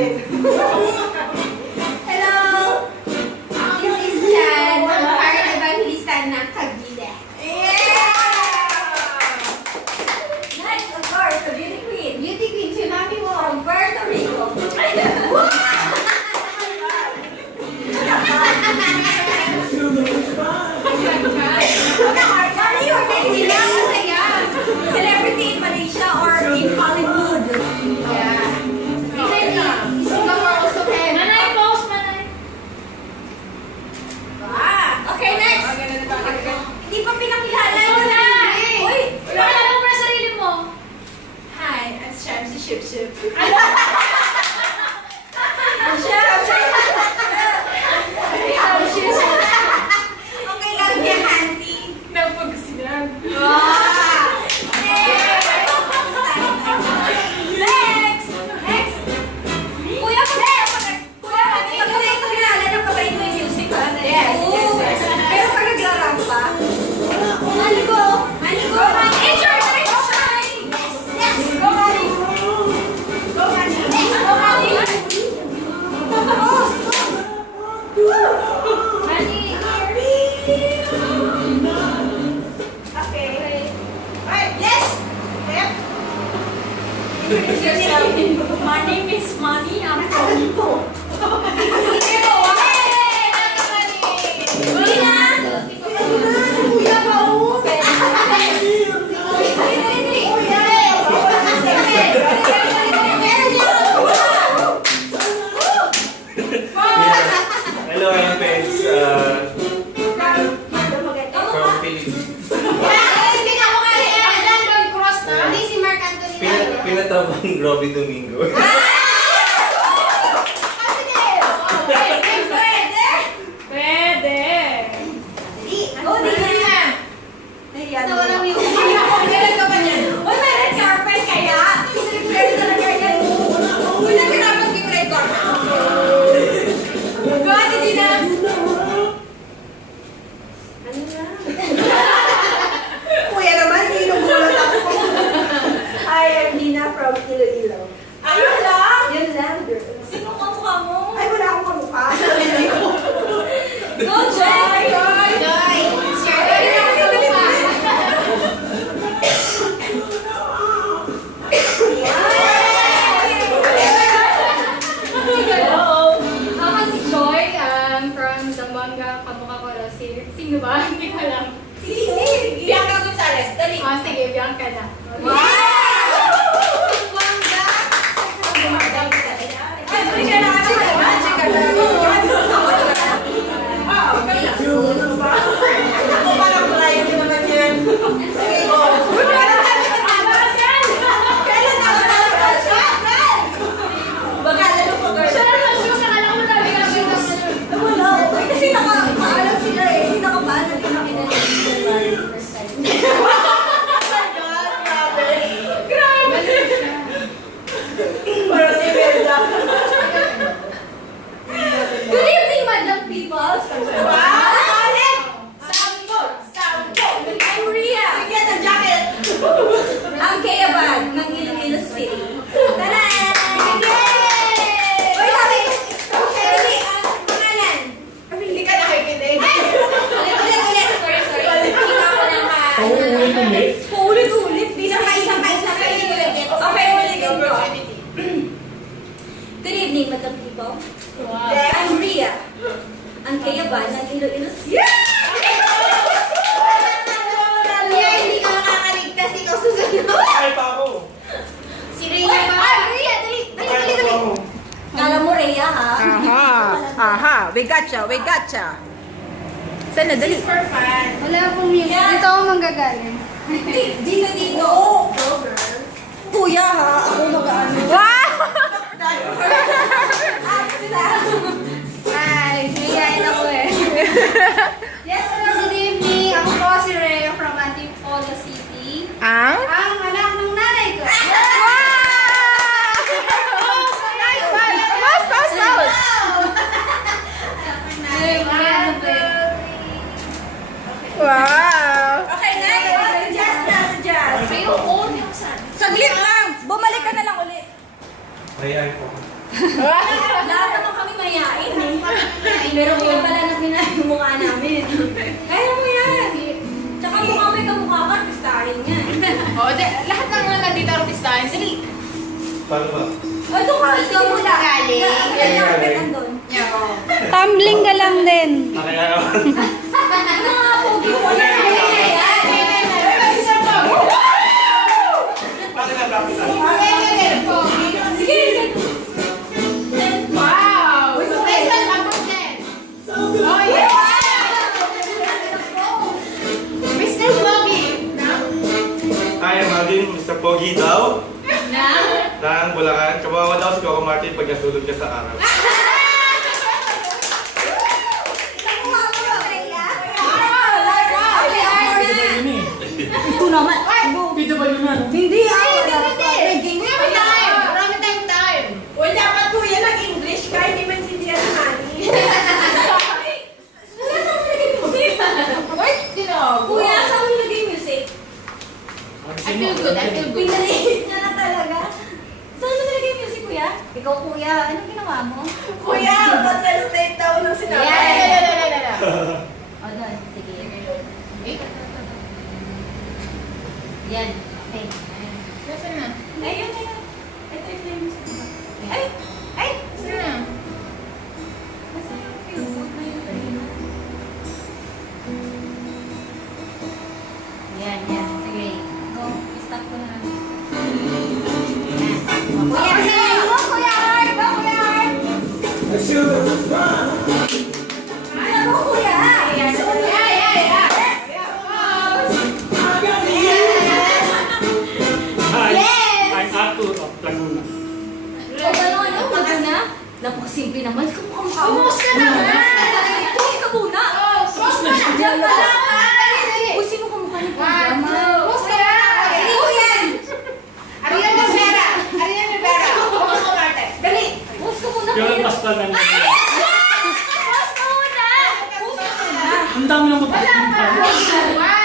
natin. Hello! This is Jan, ang parang evangelista ng Cavite. Yeah! Next, of course, the beauty queen. Beauty queen, Tsunami mo from Puerto Rico. Mami, you're getting sila masaya. Celebrity in Malaysia or in Hollywood. Yeah. Manay, pause, manay. Okay, next. Hindi pa pinakilala yung sarili. Uy! Pakilala mo na sarili mo. Hi, I'm Shamsi Ship Ship. Okay lang niya, Hansi. Napagsinan. Next! Next! Kuya, pagkakilala ng pagkain mo yung music ba? Yes. Pero pag nagrarap pa, maligo! Maligo! It's your time to shine! Yes! Yes! Go, Mali! Go, Mali! Next! Go, Mali! Okay. Alright, yes! Step. Introduce yourself. My name is Manny. I'm from Ipo. Hello, I'm Pens. From Philippines. Pinatabang Robby Domingo. Pwede. Kuya naman, ginugulat ako. Hi, I'm Nina from Iloilo. Ayun lang? Yun lang, girl. Sino ka mukha mo? Ay, wala akong kamukha. Go, Joy! Joy! Ako si Joy. From Zamboanga, Kamukha Corosir. Sino ba? Hindi ko alam. Bianca Gonzalez, dali. Sige, Bianca na. Good evening, madam people. I'm Rhea. Bigyan ng jacket. Ang Kayaban ng Iloilo City. Taran! Yay! Uy, sabi! Emily, ang pangalan. Hindi ka nakikinig. Ulit. Sorry. Hindi ako naman. Paulit-ulit. Di sabay-sabay. Okay, ulit. Good evening, madam people. Wow. I'm Rhea. Ang Kayaban ng Iloilo City. Rhea, hindi ka makakaligtas. Ikaw susunod. Ay, pa ako. Si Rhea ba? Ay, Rhea, dali. Kala mo Rhea, ha? Aha. We gotcha. Sana, dali. For fun. Wala pong music. Dito ako manggagaling. Dito. Kuya, ha? Ako mag-ano. Hi, mayayain ako eh. Yes, hello, good evening. Ako po si Rhea from Antipolo City. Ang? Ang anak ng nanay ko. Wow! Okay, next. Suggest. Kayo, oh, hindi ako saan. Saglit lang! Bumalik ka na lang ulit. Ay, po. Lahat naman kami mayain eh. Pero yun pala na sinabi yung mukha namin. Kaya mo yan. Tsaka mukha may kamukha ka, artistahin yan. Lahat ng mga nandito artistahin. Dali. Paano ba? O, ito ka, ikaw mo na. Galing. Galing. Andun. Tumbling ka lang din. Kaya naman. Ano nga po, di ko na Bakit na practice? Sige, Wow! Next one, number 10. Oh, yeah! Mr. Vloggy. Hi, I'm Alvin, Mr. Pogi daw. na. Ng Bulacan. Kawawa daw si Coco Martin pag nasulog ka sa araw. Ito naman. Hindi Marami tayong time. Uy, dapat kuya nag-English ka, hindi man sindihan ng honey. Uy, sino? Kuya, saan mo naging music? I feel good, I feel good. Pinalihis niya na talaga. Saan mo naging music, kuya? Ikaw, kuya, anong ginawa mo? Kuya, mag-translate daw ng sinabi. O, doon. Sige. Yan. Okay. Nasaan na? Ayun, ayun. Ito yung music. Ay! Ay! Nasaan na? Nasa yung feel good na yun kanina. Yan, yan. Sige. Go. Stop ko na lang. Kuya Art! Go, Kuya Art! Go, Kuya Art! Ano mo, Kuya? Ayan. I'm Arthur of Laguna. O, gano'n, ano? Magana? Napakasimple naman. Kamukha mo. Post ka naman! Post ka muna! Oh, post ka na! Diyan pa lang! Dali! Uy, sino kamukha ni Kuya? One, two, post ka na! Sige, Kuya! Ariel Rivera! Ariel Rivera! Post ka, Marte! Dali! Post ka muna, Yung Kuya. pastal na Post ka muna! Post ka muna! Ang dami ng Wala pa! matatakot.